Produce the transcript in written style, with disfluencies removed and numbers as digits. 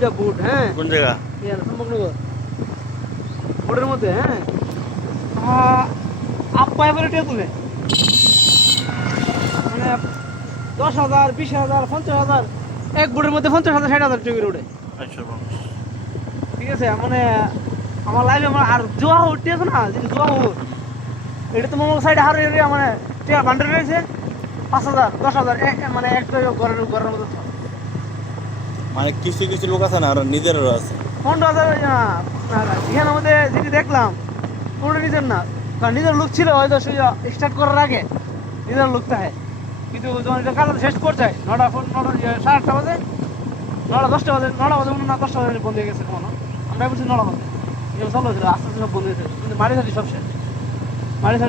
দুইটা বুট, হ্যাঁ কোন জায়গা? সম্মুখনগর বুটের মধ্যে, হ্যাঁ আপা এবারে টিয়া তুলে মানে 10,000, 20,000, 50,000, এক বুটের মধ্যে 50,000, 60,000 টাকা উঠে। আচ্ছা বাবা। ঠিক আছে, মানে আমার লাইফে আমার আর জোয়া উঠতে আছে না, যেটা জোয়া হোক এটা তো মোবাইল সাইডে হারে মানে টিয়া বান্ডেল রয়েছে 5,000, 10,000, মানে একটা ঘরের ঘরের মধ্যে মানে কিছু কিছু লোক আছে না আর নিজেরও আছে। 15,000 এখানের মধ্যে যেটি দেখলাম ওটা নিজের না, কারণ নিজের লোক ছিল হয়তো সে স্টার্ট করার আগে নিজের লোক থাকে, কিন্তু যখন এটা কাজ শেষ করছে 9টা 9:30 বাজে, 9টা 10টা বাজে, 9টা বাজে না 10টা বাজে বন্ধ হয়ে গেছে কোনো, আমরা বলছি 9টা বাজে চলো ছিল আস্তে আস্তে সব বন্ধ হয়েছে, কিন্তু মারি সারি সব শেষ, মারি সারি